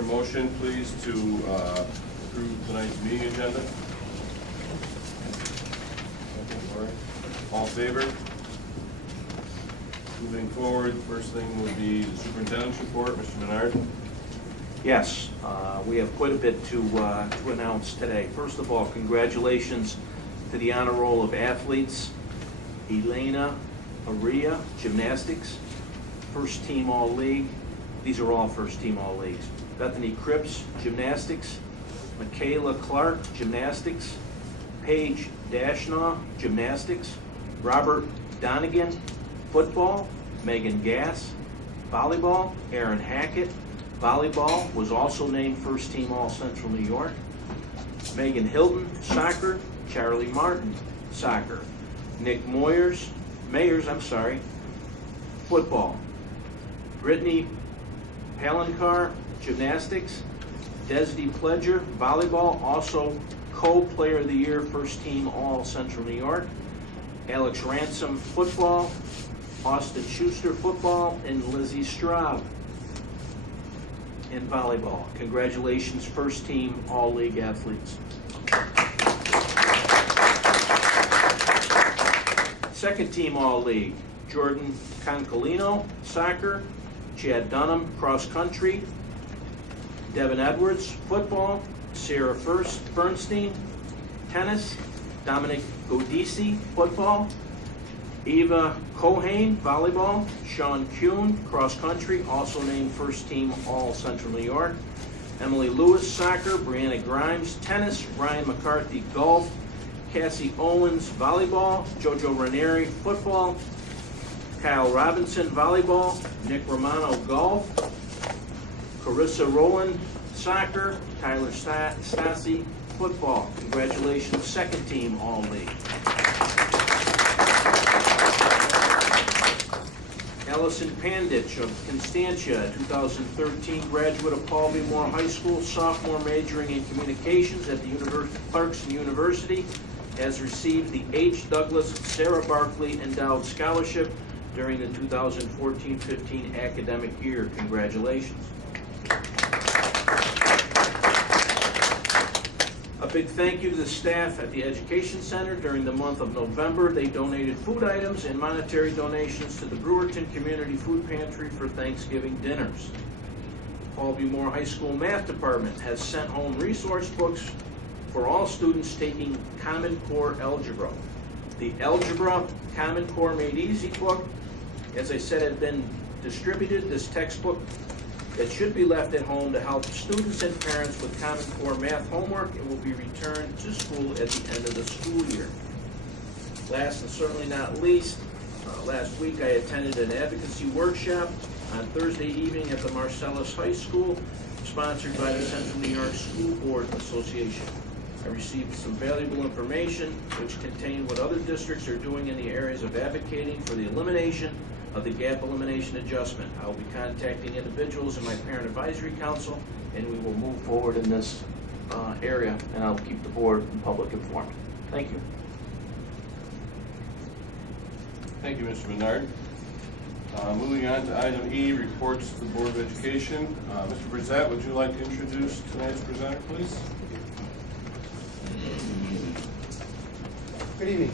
a motion, please, to approve tonight's meeting agenda? All in favor? Moving forward, first thing would be the superintendent's report. Mr. Menard. Yes, we have quite a bit to announce today. First of all, congratulations to the honor roll of athletes. Elena Aria, gymnastics, first team all-league. These are all first team all-leagues. Bethany Cripps, gymnastics. Michaela Clark, gymnastics. Paige Dashnaw, gymnastics. Robert Donegan, football. Megan Gass, volleyball. Aaron Hackett, volleyball, was also named first team All-Central New York. Megan Hilton, soccer. Charlie Martin, soccer. Nick Mayers, football. Brittany Palancar, gymnastics. Desdi Pledger, volleyball, also co-player of the year, first team All-Central New York. Alex Ransom, football. Austin Schuster, football. And Lizzie Straub in volleyball. Congratulations, first team all-league athletes. Second team all-league, Jordan Concolino, soccer. Chad Dunham, cross country. Devin Edwards, football. Sarah Bernstein, tennis. Dominic Godisi, football. Eva Cohane, volleyball. Sean Kuhn, cross country, also named first team All-Central New York. Emily Lewis, soccer. Brianna Grimes, tennis. Ryan McCarthy, golf. Cassie Owens, volleyball. Jojo Ranieri, football. Kyle Robinson, volleyball. Nick Romano, golf. Carissa Rowland, soccer. Tyler Stassi, football. Congratulations, second team all-league. Allison Panditch of Constantia, 2013 graduate of Paul B. Moore High School, sophomore majoring in communications at the Clarkson University, has received the H. Douglas Sarah Barkley Endowed Scholarship during the 2014-15 academic year. Congratulations. A big thank you to the staff at the Education Center. During the month of November, they donated food items and monetary donations to the Brewerton Community Food Pantry for Thanksgiving dinners. Paul B. Moore High School Math Department has sent home resource books for all students taking Common Core Algebra. The Algebra Common Core Made Easy book, as I said, has been distributed. This textbook that should be left at home to help students and parents with Common Core math homework. It will be returned to school at the end of the school year. Last and certainly not least, last week I attended an advocacy workshop on Thursday evening at the Marcellus High School, sponsored by the Central New York School Board Association. I received some valuable information which contained what other districts are doing in the areas of advocating for the elimination of the gap elimination adjustment. I will be contacting individuals in my parent advisory council, and we will move forward in this area, and I'll keep the board and public informed. Thank you. Thank you, Mr. Menard. Moving on to item E, reports to the Board of Education. Mr. Brissette, would you like to introduce tonight's presenter, please? Good evening.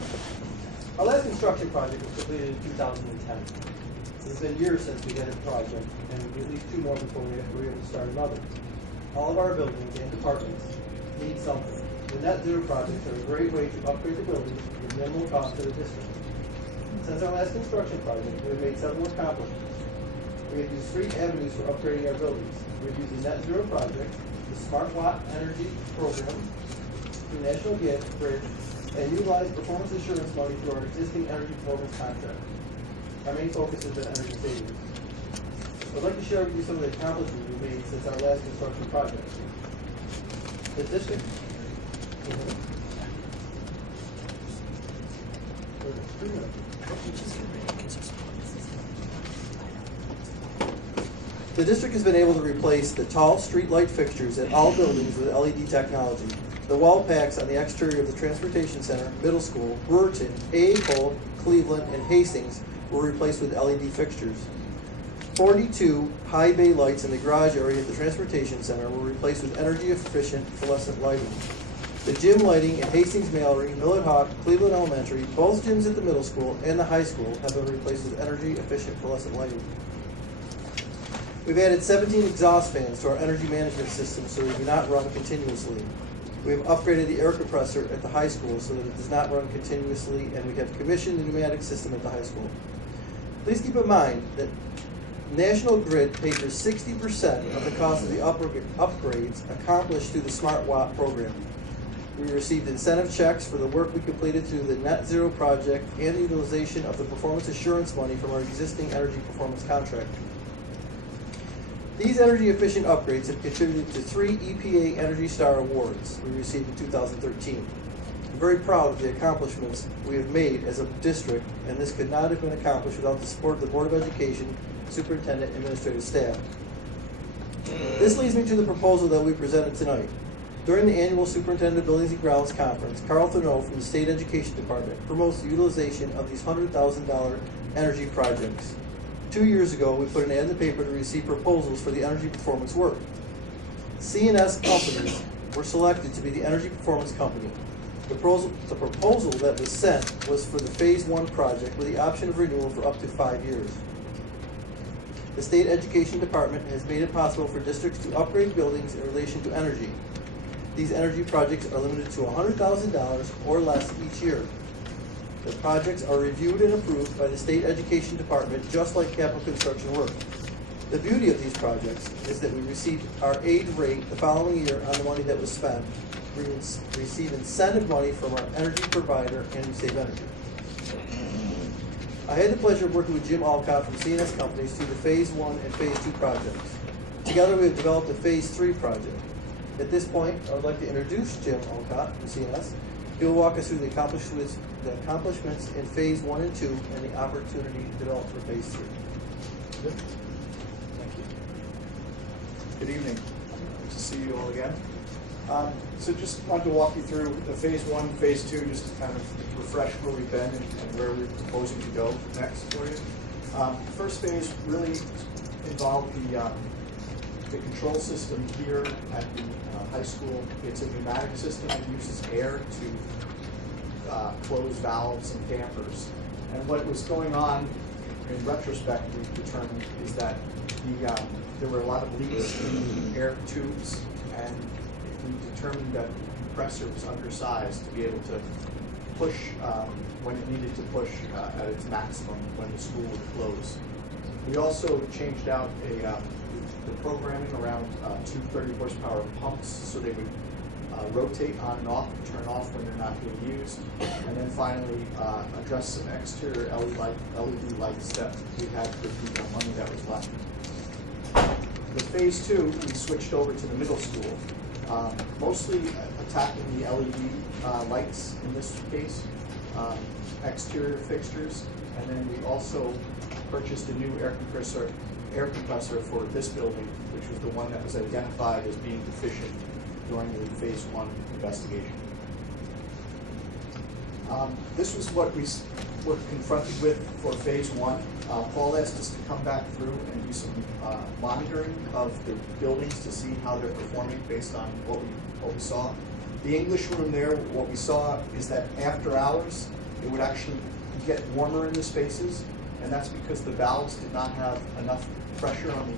Our last construction project was completed in 2010. It's been years since we did a project, and at least 2 more before we were able to start another. All of our buildings and departments need something. The net zero projects are a great way to upgrade the buildings with minimal cost to the district. Since our last construction project, we have made several accomplishments. We have used 3 avenues for upgrading our buildings. We've used the net zero project, the Smart Watt Energy Program, the National Grid, and utilize performance assurance money through our existing energy performance contract. Our main focus has been energy savings. I'd like to share with you some of the accomplishments we've made since our last construction project. The district. The district has been able to replace the tall street light fixtures at all buildings with LED technology. The wall packs on the exterior of the Transportation Center, Middle School, Brewerton, A. Holt, Cleveland, and Hastings were replaced with LED fixtures. 42 high bay lights in the garage area at the transportation center were replaced with energy efficient fluorescent lighting. The gym lighting at Hastings Mallory, Millard Hawk, Cleveland Elementary, both gyms at the middle school and the high school have been replaced with energy efficient fluorescent lighting. We've added 17 exhaust fans to our energy management system so they do not run continuously. We have upgraded the air compressor at the high school so that it does not run continuously, and we have commissioned the pneumatic system at the high school. Please keep in mind that National Grid paid for 60% of the cost of the upgrades accomplished through the Smart Watt program. We received incentive checks for the work we completed through the Net Zero project and the utilization of the performance assurance money from our existing energy performance contract. These energy efficient upgrades have contributed to 3 EPA Energy Star Awards we received in 2013. I'm very proud of the accomplishments we have made as a district, and this could not have been accomplished without the support of the Board of Education, Superintendent, and Administrative staff. This leads me to the proposal that we presented tonight. During the annual Superintendent of Buildings and Grounds Conference, Carl Thuneau from the State Education Department promotes the utilization of these $100,000 energy projects. 2 years ago, we put an ad in the paper to receive proposals for the energy performance work. C&S companies were selected to be the energy performance company. The proposal that was sent was for the Phase 1 project with the option of renewal for up to 5 years. The State Education Department has made it possible for districts to upgrade buildings in relation to energy. These energy projects are limited to $100,000 or less each year. The projects are reviewed and approved by the State Education Department, just like capital construction work. The beauty of these projects is that we receive our aid rate the following year on the money that was spent. We receive incentive money from our energy provider, and we save energy. I had the pleasure of working with Jim Alcott from C&S Companies through the Phase 1 and Phase 2 projects. Together we have developed a Phase 3 project. At this point, I would like to introduce Jim Alcott from C&S. He will walk us through the accomplishments in Phase 1 and 2 and the opportunity developed for Phase 3. Thank you. Good evening. Good to see you all again. So just wanted to walk you through the Phase 1, Phase 2, just to kind of refresh where we've been and where we're proposing to go next for you. The first phase really involved the control system here at the high school. It's a pneumatic system that uses air to close valves and dampers. And what was going on in retrospect, we've determined, is that there were a lot of leaks in the air tubes, and we determined that the compressor was undersized to be able to push when it needed to push at its maximum when the school would close. We also changed out the programming around two 30 horsepower pumps so they would rotate on and off, turn off when they're not being used, and then finally address some exterior LED lights that we had for the money that was left. The Phase 2, we switched over to the middle school, mostly attacking the LED lights in this case, exterior fixtures, and then we also purchased a new air compressor for this building, which was the one that was identified as being deficient during the Phase 1 investigation. This was what we were confronted with for Phase 1. Paul asked us to come back through and do some monitoring of the buildings to see how they're performing based on what we saw. The English room there, what we saw is that after hours, it would actually get warmer in the spaces, and that's because the valves did not have enough pressure on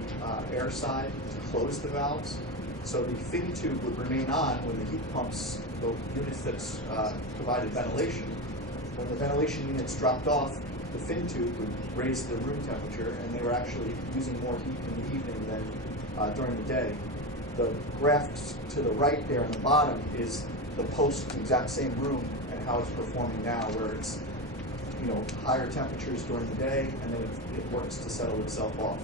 the air side to close the valves. So the fin tube would remain on when the heat pumps, the units that provided ventilation, when the ventilation units dropped off, the fin tube would raise the room temperature, and they were actually using more heat in the evening than during the day. The graph to the right there on the bottom is the exact same room and how it's performing now, where it's higher temperatures during the day, and then it works to settle itself off.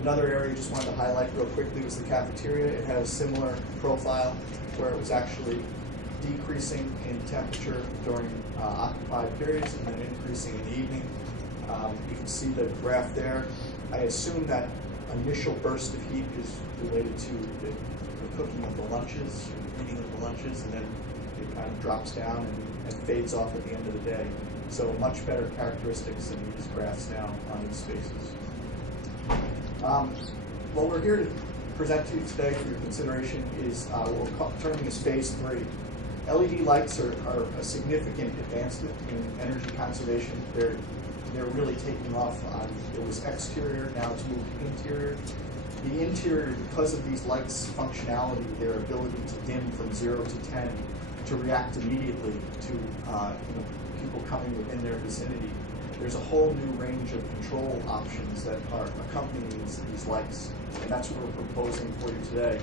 Another area I just wanted to highlight real quickly was the cafeteria. It had a similar profile where it was actually decreasing in temperature during occupied periods and then increasing in the evening. You can see the graph there. I assume that initial burst of heat is related to the cooking of the lunches, or eating of the lunches, and then it kind of drops down and fades off at the end of the day. So much better characteristics in these graphs now on these spaces. What we're here to present to you today for your consideration is what we're terming as phase 3. LED lights are a significant advancement in energy conservation. They're really taking off on, it was exterior, now it's moved interior. The interior, because of these lights' functionality, their ability to dim from 0 to 10, to react immediately to people coming within their vicinity. There's a whole new range of control options that are accompanying these lights, and that's what we're proposing for you today.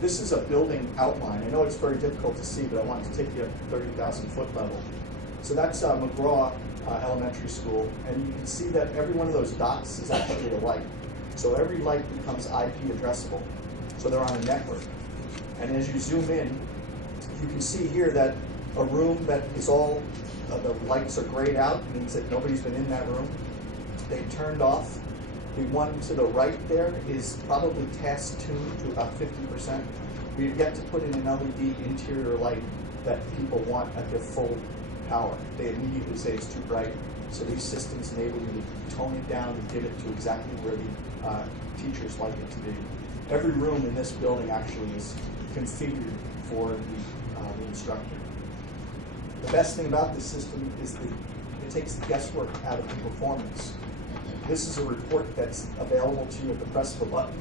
This is a building outline. I know it's very difficult to see, but I wanted to take you up to 30,000 foot level. So that's McGraw Elementary School, and you can see that every one of those dots is actually a light. So every light becomes IP addressable. So they're on a network. And as you zoom in, you can see here that a room that is all, the lights are grayed out, means that nobody's been in that room. They've turned off. The one to the right there is probably task tuned to about 50%. We've yet to put in an LED interior light that people want at their full power. They immediately say it's too bright. So these systems enable you to tone it down and get it to exactly where the teachers like it to be. Every room in this building actually is configured for the instructor. The best thing about this system is that it takes the guesswork out of the performance. This is a report that's available to you at the press of a button,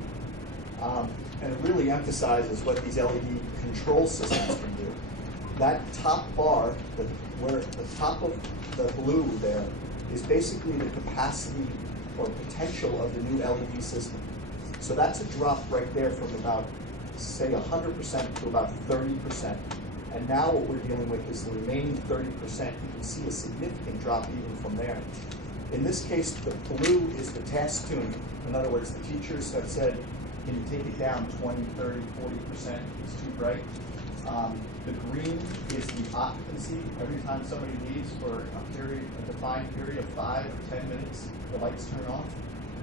and it really emphasizes what these LED control systems can do. That top bar, where the top of the blue there, is basically the capacity or potential of the new LED system. So that's a drop right there from about, say, 100% to about 30%. And now what we're dealing with is the remaining 30%. You can see a significant drop even from there. In this case, the blue is the task tuning. In other words, the teachers have said, can you take it down 20, 30, 40%? It's too bright. The green is the occupancy. Every time somebody leaves for a defined period of 5 or 10 minutes, the lights turn off.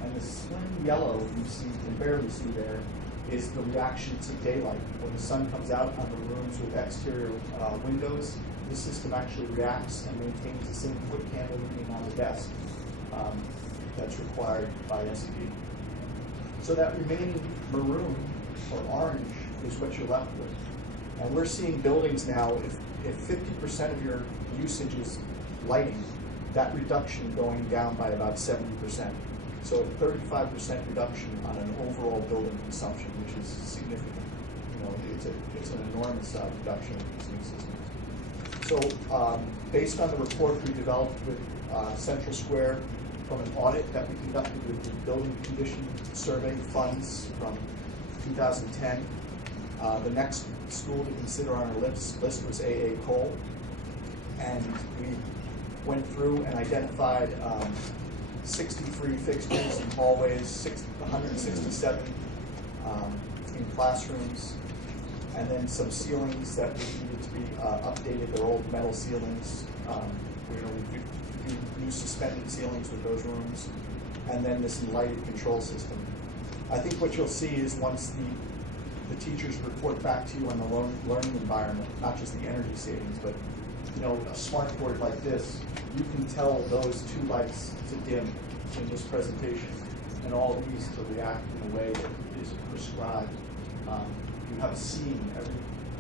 And the slim yellow you can barely see there is the reaction to daylight. When the sun comes out on the rooms with exterior windows, the system actually reacts and maintains the same foot candle reading on the desk that's required by SED. So that remaining maroon or orange is what you're left with. And we're seeing buildings now, if 50% of your usage is lighting, that reduction going down by about 70%. So a 35% reduction on an overall building consumption, which is significant. It's an enormous reduction in these new systems. So based on the report we developed with Central Square from an audit that we conducted with the Building Condition Survey funds from 2010, the next school to consider on our list was AA Cole, and we went through and identified 63 fixtures in hallways, 167 in classrooms, and then some ceilings that needed to be updated. They're old metal ceilings. We do new suspended ceilings with those rooms, and then this lighted control system. I think what you'll see is once the teachers report back to you on the learning environment, not just the energy savings, but a smart board like this, you can tell those 2 lights to dim in this presentation, and all these to react in a way that is prescribed. You have a scene.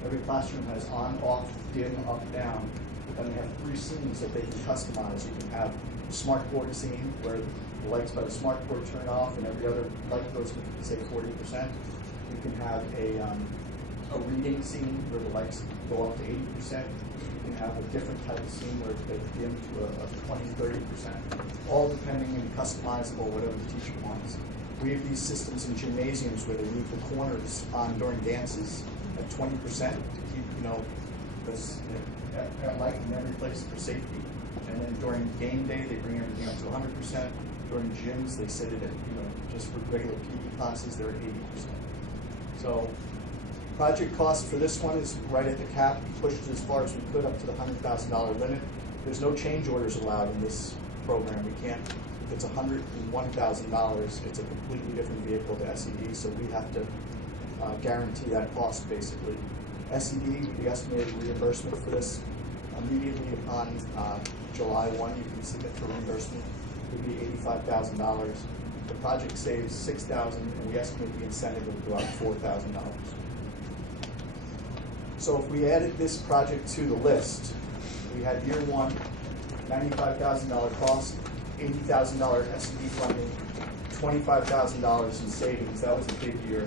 Every classroom has on, off, dim, up, down. But then they have 3 scenes that they can customize. You can have a smart board scene where the lights by the smart board turn off and every other light goes to, say, 40%. You can have a reading scene where the lights go up to 80%. You can have a different type of scene where they dim to a 20, 30%, all depending and customizable, whatever the teacher wants. We have these systems in gymnasiums where they leave the corners on during dances at 20% to keep, this at light in every place for safety. And then during game day, they bring everything up to 100%. During gyms, they set it at, just for regular PE classes, they're at 80%. So project cost for this one is right at the cap. We pushed it as far as we could up to the $100,000 limit. There's no change orders allowed in this program. We can't, if it's $101,000, it's a completely different vehicle to SED, so we have to guarantee that cost basically. SED, the estimated reimbursement for this immediately upon July 1, you can submit for reimbursement, would be $85,000. The project saves $6,000, and we estimate the incentive will go out $4,000. So if we added this project to the list, we had year one, $95,000 cost, $80,000 SED funding, $25,000 in savings. That was a big year.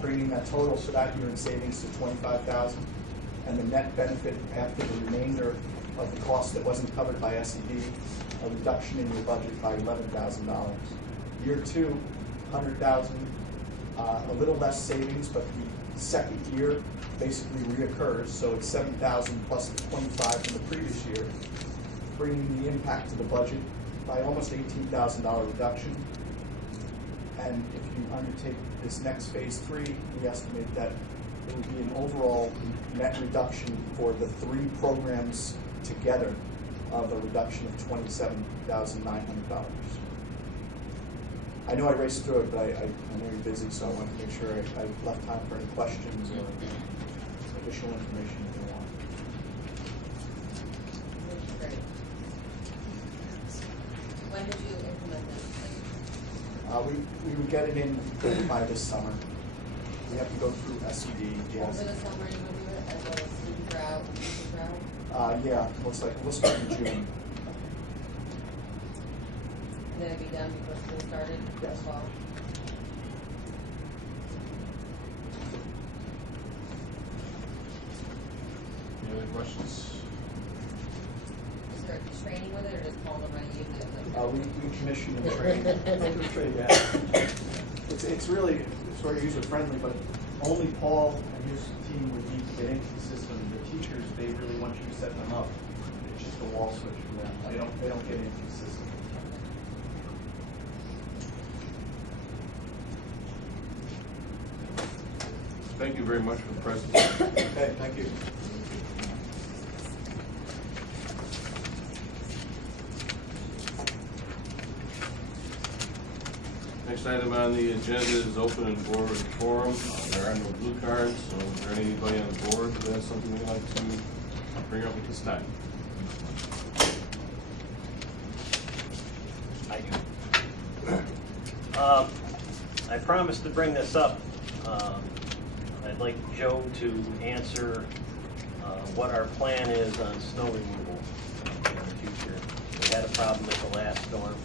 Bringing that total for that year in savings to $25,000, and the net benefit after the remainder of the cost that wasn't covered by SED, a reduction in your budget by $11,000. Year two, $100,000, a little less savings, but the second year basically reoccurs, so it's $7,000 plus the $25,000 from the previous year, bringing the impact to the budget by almost $18,000 reduction. And if you undertake this next phase 3, we estimate that it would be an overall net reduction for the 3 programs together of a reduction of $27,900. I know I raced through it, but I know you're busy, so I wanted to make sure I left time for any questions or additional information if you want. Great. When did you implement this? We would get it in by this summer. We have to go through SED, yes. Over the summer, you will do it as well as student route, teacher route? Yeah, looks like we'll start in June. And then it'd be done before school started? Yes. As well? Any other questions? Is there training with it, or just call them when you use it? We commission and train. It's trade, yeah. It's really, it's very user-friendly, but only Paul and his team would need to get into the system. The teachers, they really want you to set them up. It's just a wall switch for them. They don't get into the system. Thank you very much for the presentation. Okay, thank you. Next item on the agenda is open and board forum. There are no blue cards, so is there anybody on the board that has something they'd like to bring up at this time? I do. I promised to bring this up. I'd like Joe to answer what our plan is on snow removal in the future. We had a problem with the last storm,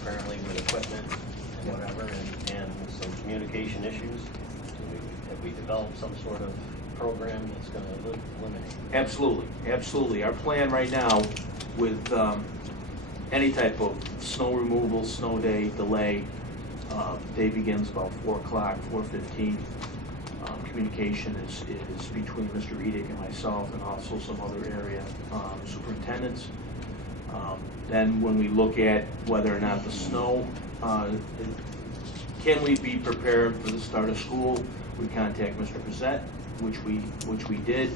apparently with equipment and whatever, and some communication issues. Have we developed some sort of program that's going to eliminate? Absolutely, absolutely. Our plan right now with any type of snow removal, snow day, delay, day begins about 4 o'clock, 4:15. Communication is between Mr. Edick and myself, and also some other area superintendents. Then when we look at whether or not the snow, can we be prepared for the start of school, we contact Mr. Brissette, which we did.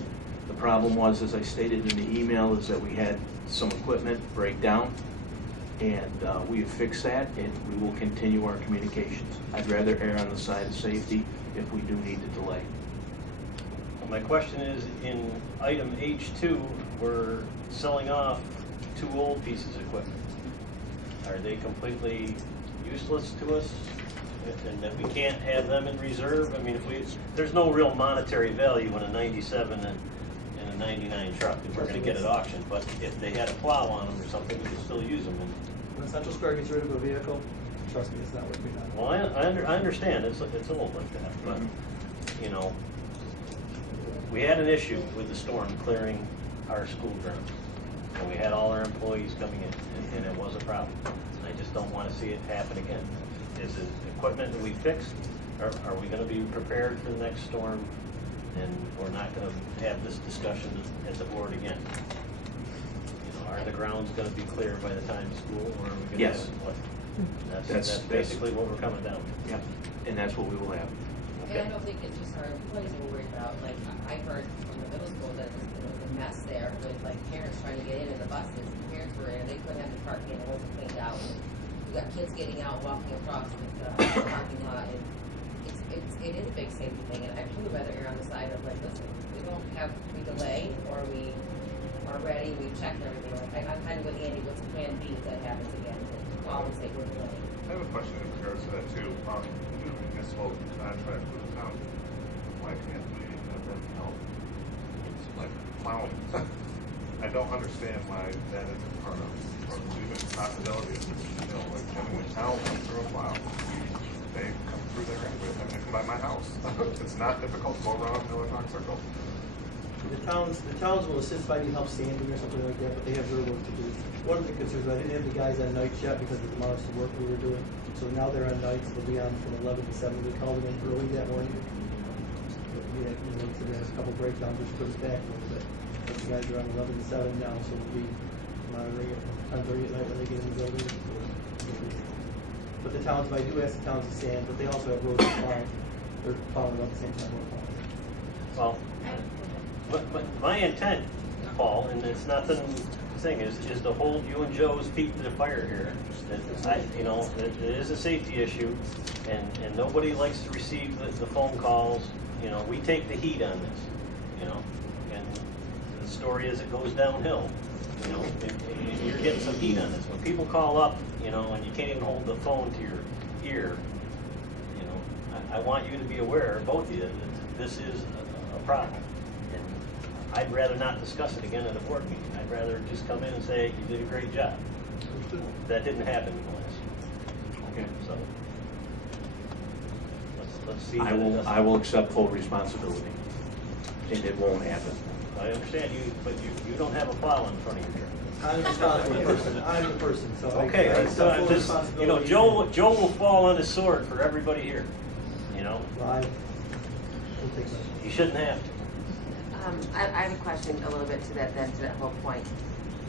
The problem was, as I stated in the email, is that we had some equipment break down, and we have fixed that, and we will continue our communications. I'd rather err on the side of safety if we do need to delay. My question is, in item H2, we're selling off 2 old pieces of equipment. Are they completely useless to us? And that we can't have them in reserve? I mean, there's no real monetary value in a 97 and a 99 truck if we're gonna get at auction, but if they had a plow on them or something, we could still use them. When Central Square gets rid of a vehicle, trust me, it's not what we done. Well, I understand, it's old like that, but, you know, we had an issue with the storm clearing our school grounds. And we had all our employees coming in, and it was a problem. And I just don't want to see it happen again. Is it equipment that we fixed? Are we going to be prepared for the next storm? And we're not going to have this discussion at the board again? You know, are the grounds going to be clear by the time of school, or are we going to Yes. have what? That's- That's basically what we're coming down to. Yeah, and that's what we will have. And I don't think it's just our employees we're worried about, like, I heard from the middle school that there was a mess there with, like, parents trying to get in the buses, the parents were in, they couldn't have the parking, it wasn't cleaned out. We got kids getting out, walking across the parking lot, and it is a big safety thing, and I'd really rather err on the side of, like, listen, we delay, or we are ready, we've checked everything, like, I'm kind of with Andy, what's plan B if that happens again? Call and say we're delaying. I have a question in regards to that too. You have a municipal contract with the town. Why can't we have them help? It's like plowing. I don't understand why that isn't part of, or even possibility of, like having the town come through a plow. They come through there anyway, and they come by my house. It's not difficult to go around Miller Park Circle. The towns will assist by need help standing or something like that, but they have their work to do. One of the concerns, I didn't have the guys on nights yet because of the amount of work we were doing. So now they're on nights, they'll be on from 11 to 7. We called them in early that morning. But we had, so we had a couple breakdowns, which put us back a little bit. But the guys are on 11 to 7 now, so we'll be monitoring it from 10:30 at night when they get in the building. But the towns, if I do ask the towns to stand, but they also have roads to plow. They're plowing about the same time we're plowing. Well, but my intent, Paul, and it's nothing thing, is to hold you and Joe's feet to the fire here. It is a safety issue, and nobody likes to receive the phone calls. We take the heat on this, and the story is it goes downhill. And you're getting some heat on this. When people call up, and you can't even hold the phone to your ear, I want you to be aware, both of you, that this is a problem. And I'd rather not discuss it again at a board meeting. I'd rather just come in and say, you did a great job. That didn't happen last. Okay. So, let's see. I will accept full responsibility, and it won't happen. I understand you, but you don't have a plow in front of your truck. I'm the responsible person. I'm the person, so Okay, I so accept I'm full just, responsibility. Joe will fall on his sword for everybody here, Well, we'll take that. You shouldn't have to. I have a question a little bit to that whole point.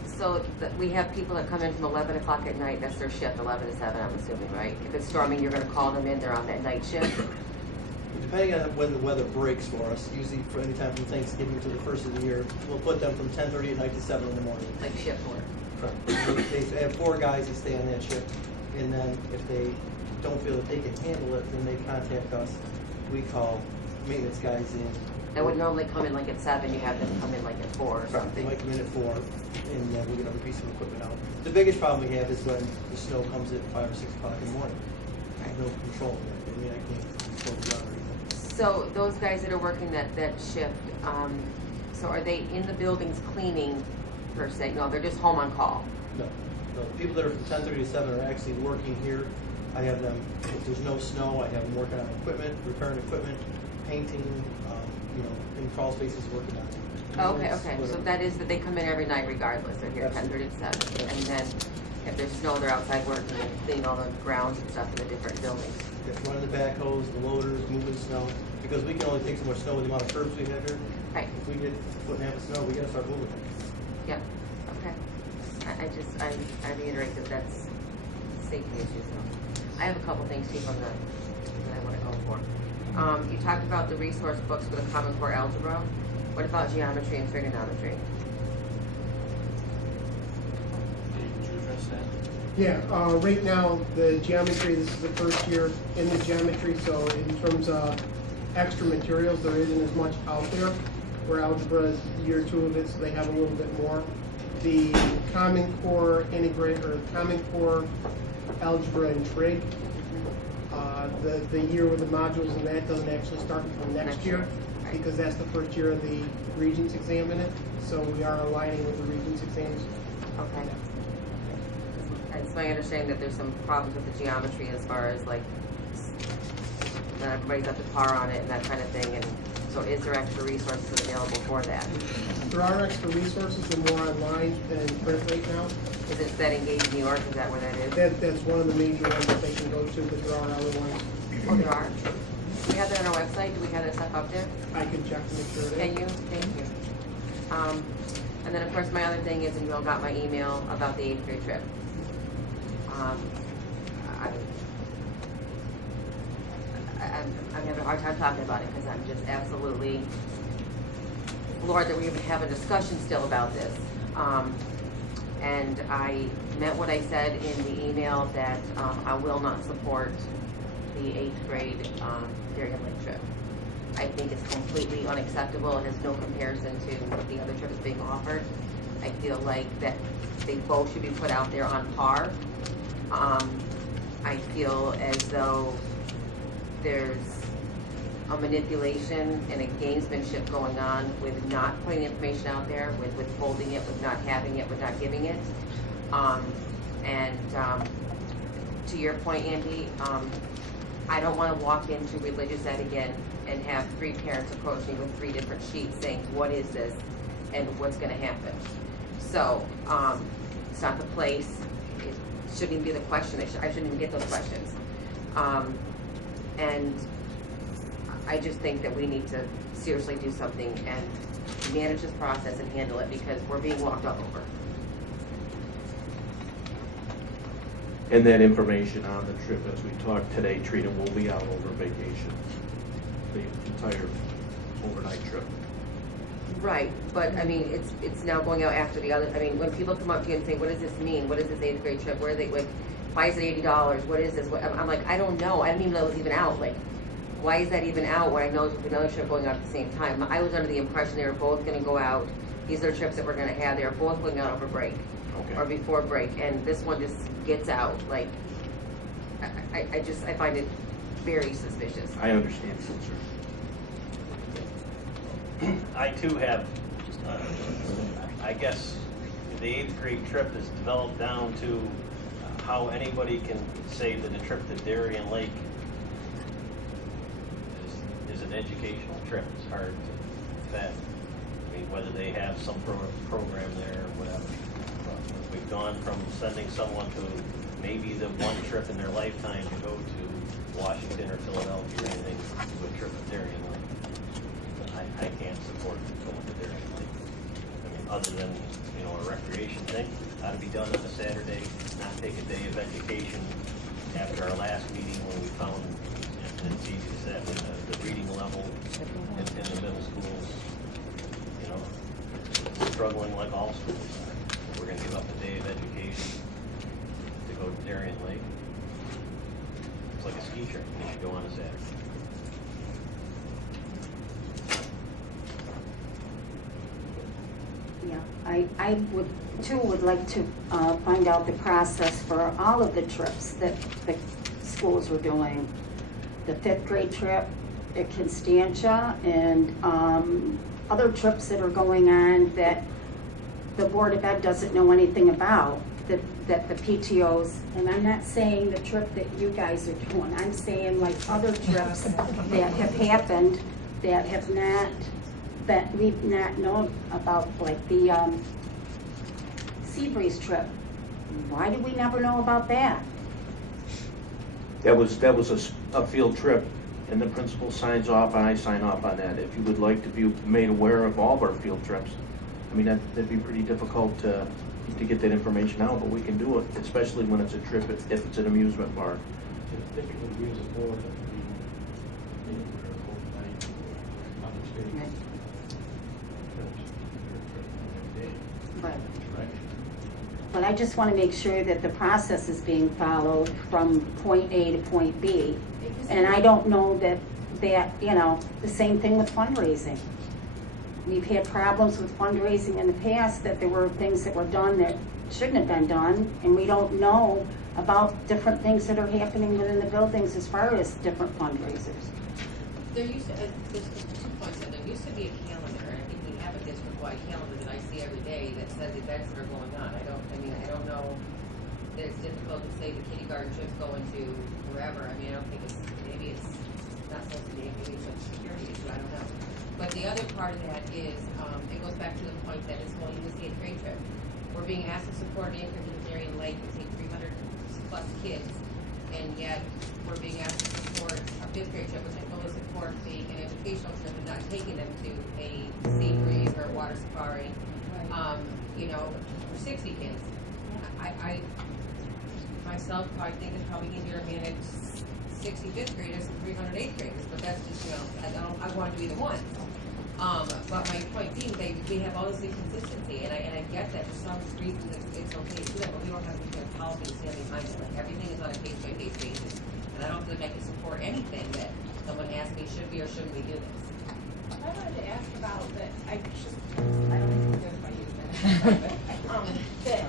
So we have people that come in from 11 o'clock at night, that's their shift, 11 to 7, I'm assuming, right? If it's storming, you're gonna call them in, they're on that night shift? Depending on when the weather breaks for us, usually for any time from Thanksgiving to the first of the year, we'll put them from 10:30 at night to 7 in the morning. Like shift work? They have 4 guys that stay on that shift, and then if they don't feel that they can handle it, then they contact us. We call maintenance guys in. That would normally come in like at 7, you have them come in like at 4 or They something? might come in at 4, and we're gonna piece of equipment out. The biggest problem we have is when the snow comes at 5 or 6 o'clock in the morning. I have no control of it. I can't control the weather. So those guys that are working that shift, so are they in the buildings cleaning per se? No, they're just home on call? No, the people that are from 10:30 to 7 are actually working here. I have them, if there's no snow, I have them working on equipment, repairing equipment, painting, in crawl spaces, working on it. Okay, so Whatever. that is that they come in every night regardless, they're here Absolutely. 10:30 to 7. And then if there's snow, they're outside working and cleaning all the grounds and stuff in the different buildings. Just running the backhoes, the loaders, moving snow, because we can only take so much snow with the amount of curbs we have here. Right, If we get a foot and a half of snow, we gotta start moving it. yeah, okay. I reiterate that that's a safety issue, so. I have a couple things too from that I wanna go for. You talked about the resource books for the Common Core Algebra. What about geometry and trigonometry? Did you address that? Yeah, right now, the geometry, this is the first year in the geometry, so in terms of extra materials, there isn't as much out there. Where algebra is year 2 of it, so they have a little bit more. The Common Core Common Core Algebra and Trig, the year with the modules and that doesn't actually start until next Next year, year, right. because that's the first year of the Regents exam in it, so we are aligning with the Regents exams. Okay. And it's my understanding that there's some problems with the geometry as far as like, not everybody's up to par on it and that kind of thing, and so is there extra resources available for that? There are extra resources and more online than print right now. Is it that Engage New York, is that where that is? That's one of the major ones that they can go to, but there are other ones. Oh, there are? Do we have that on our website? Do we have that stuff up there? I can check to make sure it is. Can you? Thank you. And then, of course, my other thing is, and you all got my email about the 8th grade trip. I'm having a hard time talking about it because I'm just absolutely floored that we even have a discussion still about this. And I meant what I said in the email that I will not support the 8th grade Darien Lake trip. I think it's completely unacceptable. It has no comparison to the other trips being offered. I feel like that they both should be put out there on par. I I feel as though there's a manipulation and a gamesmanship going on with not putting information out there, with withholding it, with not having it, with not giving it. To your point, Andy, I don't want to walk into religious ed again and have 3 parents approach me with 3 different sheets saying, what is this and what's going to happen? So it's not the place. It shouldn't even be the question. I shouldn't even get those questions. And I just think that we need to seriously do something and manage this process and handle it, because we're being walked all over. And that information on the trip, as we talked today, Trina, will be out over vacation, the entire overnight trip. Right, but I mean, it's now going out after the other, I mean, when people come up to you and say, what does this mean? What is this 8th grade trip? Where are they, like, why is it $80? What is this? I'm like, I don't know. I didn't even know it was even out. Like, why is that even out when I know there's another trip going out at the same time? I was under the impression they were both gonna go out. These are trips that we're gonna have. They were both going out over break. Okay. Or before break, and this one just gets out, like, I find it very suspicious. I understand, sir. I too have, I guess, the 8th grade trip is developed down to how anybody can say that a trip to Darien Lake is an educational trip. It's hard to fathom. I mean, whether they have some program there or whatever. But we've gone from sending someone to maybe the one trip in their lifetime to go to Washington or Philadelphia or anything to a trip to Darien Lake. I can't support going to Darien Lake. I mean, other than, you know, a recreation thing, ought to be done on a Saturday, not take a day of education after our last meeting when we found, and it's easy to say, the reading level in the middle schools, you know, struggling like all schools are. We're gonna give up a day of education to go to Darien Lake. It's like a ski trip, you should go on a Saturday. Yeah, I would like to find out the process for all of the trips that the schools were doing. The 5th grade trip at Constantia and other trips that are going on that the Board of Ed doesn't know anything about, that the PTOs, and I'm not saying the trip that you guys are doing, I'm saying like other trips that have happened that have not, that we've not known about, like the Seabreeze trip. Why did we never know about that? That was a field trip, and the principal signs off, and I sign off on that. If you would like to be made aware of all of our field trips, I mean, that'd be pretty difficult to get that information out, but we can do it, especially when it's a trip, if it's an amusement park. Typically, we as a board have to be anywhere overnight, understanding trips, But right? But I just want to make sure that the process is being followed from point A to point B. And I don't know that, you know, the same thing with fundraising. We've had problems with fundraising in the past, that there were things that were done that shouldn't have been done, and we don't know about different things that are happening within the buildings as far as different fundraisers. There used to, there's 2 points there. There used to be a calendar, and I think we have a district-wide calendar that I see every day that says events that are going on. I don't know that it's difficult to say the kindergarten trip's going to wherever. I mean, I don't think it's, maybe it's not supposed to be, maybe it's a security issue, I don't know. But the other part of that is, it goes back to the point that it's going to this 8th grade trip. We're being asked to support Anchorage and Darien Lake and take 300 plus kids, and yet we're being asked to support a 5th grade trip, which I fully support, being an educational trip and not taking them to a sea breeze or a water safari. You know, for 60 kids. I myself, I think it's probably easier to manage 60 5th graders than 300 8th graders, but that's just, you know, I want to be the one. But my point being, we have all this inconsistency, and I get that for some reason it's okay to do that, but we don't have any policy to stand behind it. Like, everything is on a case-by-case basis, and I don't feel like I can support anything that someone asks me, should we or shouldn't we do this? I wanted to ask about that, I don't think there's my use that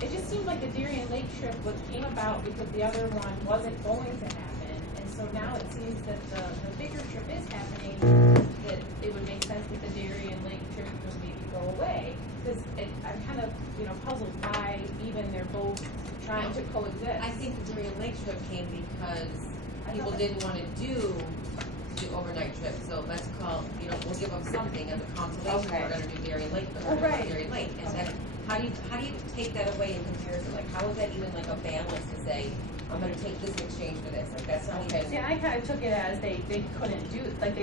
it just seemed like the Darien Lake trip came about because the other one wasn't going to happen. And so now it seems that the bigger trip is happening, that it would make sense that the Darien Lake trip would maybe go away. Because I'm kind of, puzzled why even they're both trying to coexist. I think the Darien Lake trip came because people didn't want to do the overnight trip, so let's call, we'll give them something as a consolation, Okay. we're gonna do Darien Lake, but Oh, we're gonna right. do Darien Lake, and then, how do you take that away in comparison, like, how is that even like a balance to say, I'm gonna take this in exchange for this, like, that's not even. See, I kind of took it as they couldn't do, like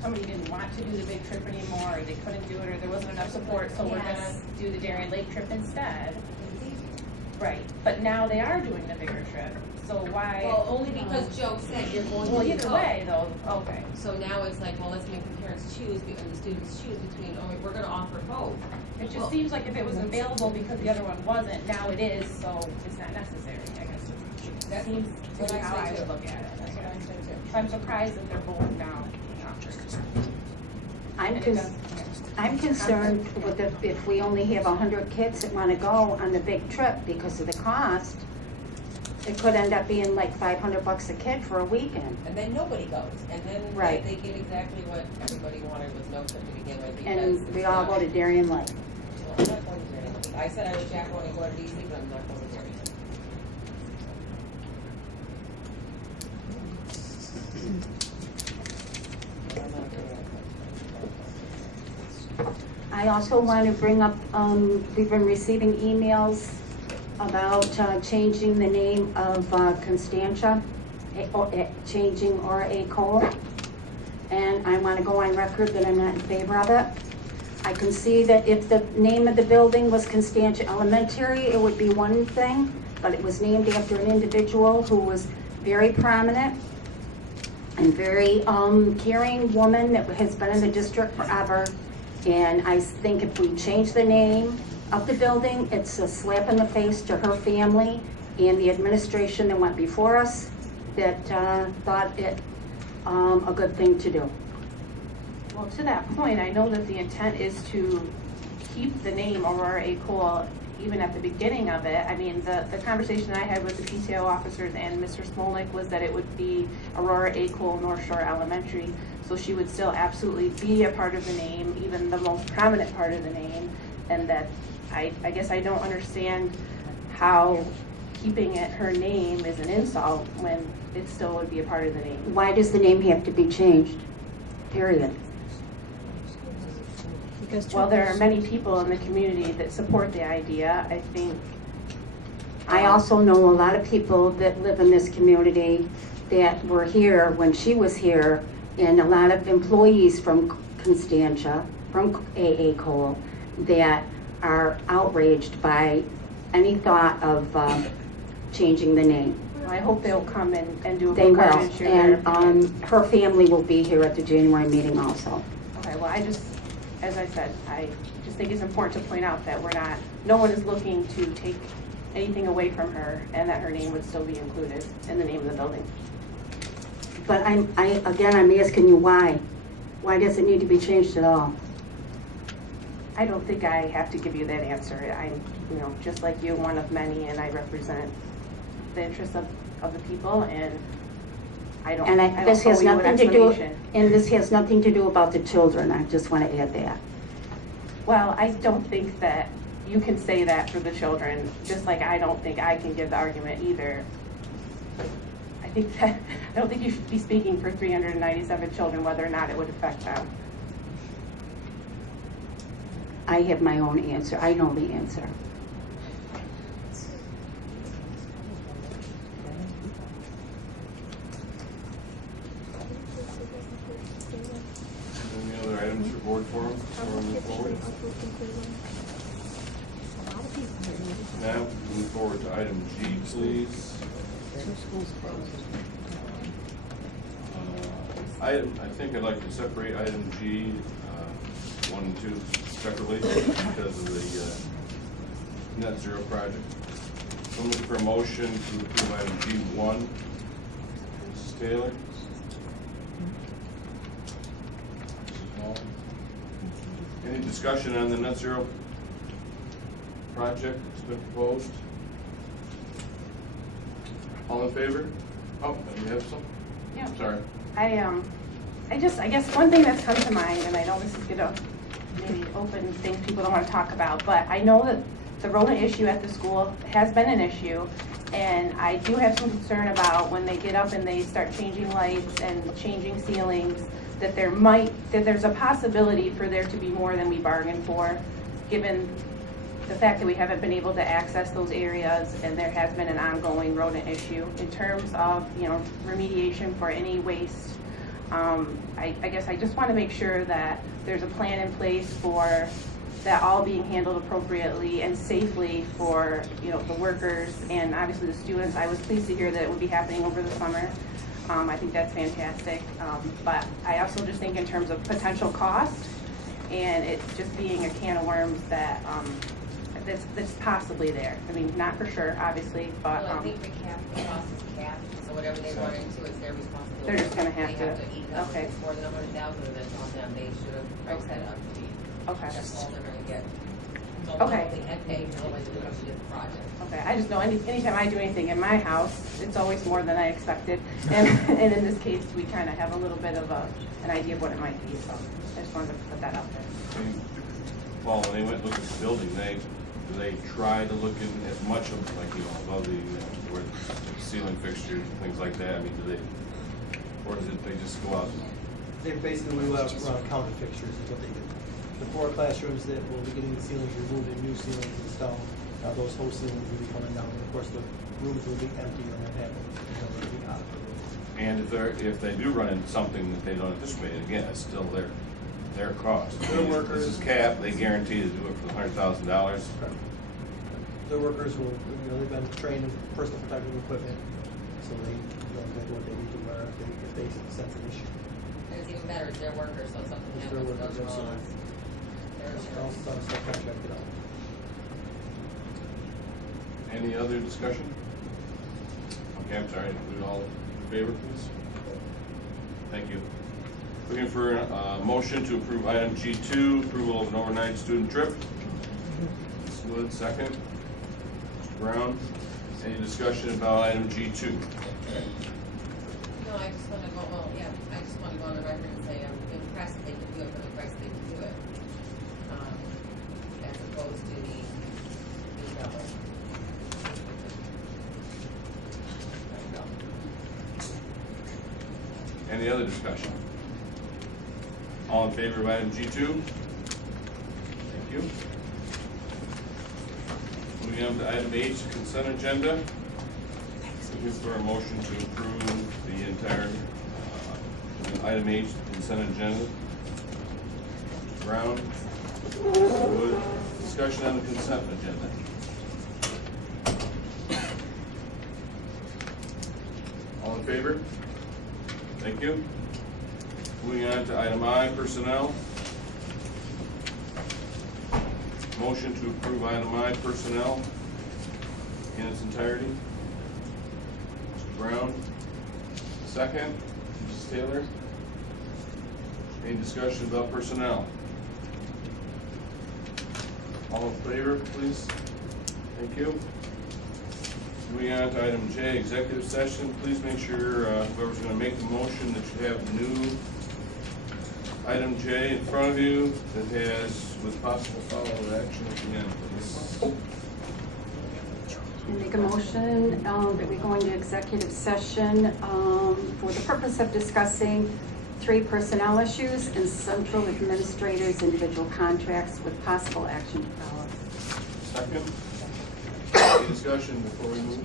somebody didn't want to do the big trip anymore, or they couldn't do it, or there wasn't enough support, so we're gonna Yes. do the Darien Lake trip instead. It's easy. Right, but now they are doing the bigger trip, so why? Well, only because Joe said you're going to Well, do either both. way though, okay. So now it's like, well, let's make the parents choose, and the students choose between, we're gonna offer both. It just Well- seems like if it was available because the other one wasn't, now it is, so it's not necessary, I guess. That seems to be how I would look at it, I guess. So I'm surprised that they're both now being offered. I'm concerned with if we only have 100 kids that wanna go on the big trip because of the cost, it could end up being like $500 a kid for a weekend. And then nobody goes, and then Right. they get exactly what everybody wanted with no trip to begin with. because And we it's all not- go to Darien Lake. Well, I'm not going to Darien Lake. I said I was chaperoning going to DC, but I'm not going to Darien Lake. I also want to bring up, we've been receiving emails about changing the name of Constantia, changing R.A. Cole. And I want to go on record that I'm not in favor of it. I can see that if the name of the building was Constantia Elementary, it would be one thing, but it was named after an individual who was very prominent and very caring woman that has been in the district forever. And I think if we change the name of the building, it's a slap in the face to her family and the administration that went before us that thought it a good thing to do. Well, to that point, I know that the intent is to keep the name Aurora A. Cole even at the beginning of it. I mean, the conversation I had with the PTO officers and Mr. Smolnik was that it would be Aurora A. Cole North Shore Elementary. So she would still absolutely be a part of the name, even the most prominent part of the name. And that I guess I don't understand how keeping it her name is an insult when it still would be a part of the name. Why does the name have to be changed? Period. Well, there are many people in the community that support the idea. I think I also know a lot of people that live in this community that were here when she was here, and a lot of employees from Constantia, from AA Cole, that are outraged by any thought of changing the name. I hope they'll come and do a They book card will, and share their opinion. and her family will be here at the January meeting also. Okay, well, as I said, I just think it's important to point out that no one is looking to take anything away from her, and that her name would still be included in the name of the building. But I'm asking you why? Why does it need to be changed at all? I don't think I have to give you that answer. I'm, just like you, one of many, and I represent the interests of the people, and I don't This owe has you an nothing to do, explanation. and this has nothing to do about the children, I just want to add that. Well, I don't think that you can say that for the children, just like I don't think I can give the argument either. I don't think you should be speaking for 397 children, whether or not it would affect them. I have my own answer, I know the answer. Any other items for board forum before we move forward? Now, move forward to item G, please. I think I'd like to separate item G, 1 and 2 separately because of the net zero project. So I'm looking for a motion to approve item G1. Mrs. Taylor? Mrs. Hall? Any discussion on the net zero project that's been proposed. All in favor? Oh, you have some? Yeah. Sorry. I guess one thing that's come to mind, and I know this is gonna maybe open things people don't wanna talk about, but I know that the rodent issue at the school has been an issue, and I do have some concern about when they get up and they start changing lights and changing ceilings, that there's a possibility for there to be more than we bargained for, given the fact that we haven't been able to access those areas, and there has been an ongoing rodent issue. In terms of, remediation for any waste, I guess I just want to make sure that there's a plan in place for that all being handled appropriately and safely for, the workers and obviously the students. I was pleased to hear that it would be happening over the summer. I think that's fantastic. But I also just think in terms of potential cost, and it's just being a can of worms that, that's possibly there. I mean, not for sure, obviously, but, Well, I think the cost is capped, so whatever they run into is their responsibility. They're just gonna have They to- have to eat it up. okay. It's more than 100,000, and that's on them, they should have priced that up to be. okay. That's all they're gonna get. So Okay. They had paid, otherwise we would have to get the project. Okay, I just know anytime I do anything in my house, it's always more than I expected. And in this case, we kind of have a little bit of an idea of what it might be, so I just wanted to put that out there. Paul, when they went look at the building, do they try to look in as much of, like, above the, where the ceiling fixtures and things like that? I mean, do they, or is it they just go out? They basically, we went around counter fixtures is what they did. The 4 classrooms that will be getting the ceilings removed and new ceilings installed, those whole ceilings will be coming down. And of course, the rooms will be empty when that happens. They'll be out. And if they do run into something that they don't anticipate, again, it's still their cost. Their workers- This is cap, they guarantee to do it for $100,000. Their workers will, they've been trained in personal protective equipment, so they know exactly what they need to wear if they sense an issue. And it's even better, it's their workers, so if something It's their happens, it workers, goes wrong. absolutely. They're It's all insurance. subcontracted out. Any other discussion? Okay, I'm sorry, we all in favor, please? Thank you. Looking for a motion to approve item G2, approval of an overnight student trip. Ms. Wood, second. Mr. Brown, any discussion about item G2? No, I just wanna go, I just wanna go on the record and say I'm impressed that they can do it for the price they can do it. As opposed to the double. Any other discussion? All in favor of item G2? Thank you. Moving on to item H, consent agenda. Looking for a motion to approve the entire item H, consent agenda. Mr. Brown, Mr. Wood, discussion on the consent agenda. All in favor? Thank you. Moving on to item I, personnel. Motion to approve item I, personnel in its entirety. Mr. Brown, second. Mrs. Taylor. Any discussion about personnel? All in favor, please? Thank you. Moving on to item J, executive session. Please make sure whoever's going to make the motion that you have the new item J in front of you that has with possible follow-up action at the end, please. Make a motion that we go into executive session for the purpose of discussing 3 personnel issues and central administrators' individual contracts with possible action to follow. Second. Any discussion before we move?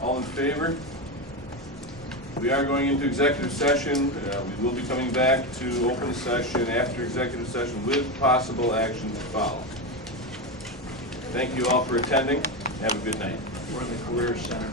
All in favor? We are going into executive session. We will be coming back to open session after executive session with possible action to follow. Thank you all for attending. Have a good night. We're in the Career Center.